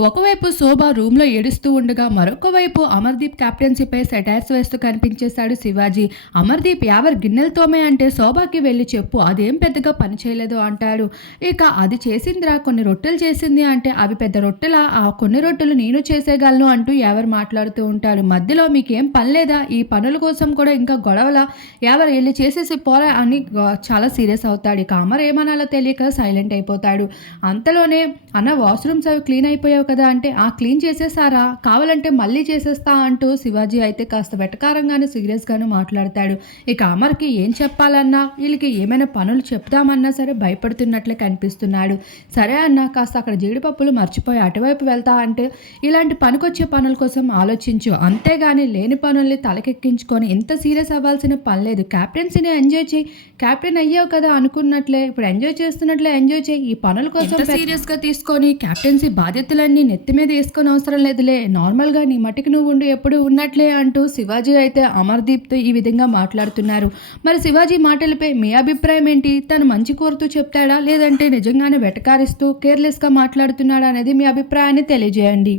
ఒకవైపు శోభ రూమ్లో ఏడుస్తూ ఉండగా మరొక వైపు అమర్దీప్ కెప్టెన్సీపై సెటైర్స్ వేస్తూ కనిపించేశాడు శివాజీ. అమర్దీప్ యావర్ గిన్నెలతోమే అంటే శోభకి వెళ్ళి చెప్పు అదేం పెద్దగా పని చేయలేదు అంటాడు. ఇక అది చేసిందిరా కొన్ని రొట్టెలు చేసింది అంటే అవి పెద్ద రొట్టెల ఆ కొన్ని రొట్టెలు నేను చేసేయగలను అంటూ ఎవరు మాట్లాడుతూ ఉంటారు మధ్యలో మీకేం పని లేదా? ఈ పనుల కోసం కూడా ఇంకా గొడవల? ఎవరు వెళ్ళి చేసేసి పోరా అని చాలా సీరియస్ అవుతాడు. ఇక అమర్ ఏమనాలో తెలియక సైలెంట్ అయిపోతాడు. అంతలోనే అన్న వాష్రూమ్స్ అవి క్లీన్ అయిపోయావు కదా అంటే ఆ క్లీన్ చేసేసారా కావాలంటే మళ్ళీ చేసేస్తా అంటూ శివాజీ అయితే కాస్త వెటకారంగానే సీరియస్గాను మాట్లాడతాడు. ఇక అమర్కి ఏం చెప్పాలన్నా వీళ్ళకి ఏమైనా పనులు చెప్దామన్నా సరే భయపడుతున్నట్లే కనిపిస్తున్నాడు. సరే అన్న కాస్త అక్కడ జీడిపప్పులు మర్చిపోయి అటువైపు వెళ్తా అంటే ఇలాంటి పనికొచ్చే పనుల కోసం ఆలోచించు. అంతేగాని లేని పనుల్ని తలకెక్కించుకొని ఇంత సీరియస్ అవ్వాల్సిన పని లేదు. క్యాప్టెన్సీని ఎంజాయ్ చేయి. క్యాప్టెన్ అయ్యావు కదా అనుకున్నట్లే. ఇప్పుడు ఎంజాయ్ చేస్తున్నట్లే ఎంజాయ్ చేయి. ఈ పనుల కోసం సీరియస్గా తీసుకొని క్యాప్టెన్సీ బాధ్యతలన్నీ నెత్తి మీద వేసుకొని అవసరం లేదులే. నార్మల్గా నీ మటికి నువ్వు ఉండి ఎప్పుడు ఉన్నట్లే అంటూ శివాజీ అయితే అమర్దీప్తో ఈ విధంగా మాట్లాడుతున్నారు. మరి శివాజీ మాటలపై మీ అభిప్రాయం ఏంటి? తను మంచి కోరుతూ చెప్తాడా? లేదంటే నిజంగానే వెటకారిస్తూ కేర్లెస్గా మాట్లాడుతున్నాడా అనేది మీ అభిప్రాయాన్ని తెలియజేయండి.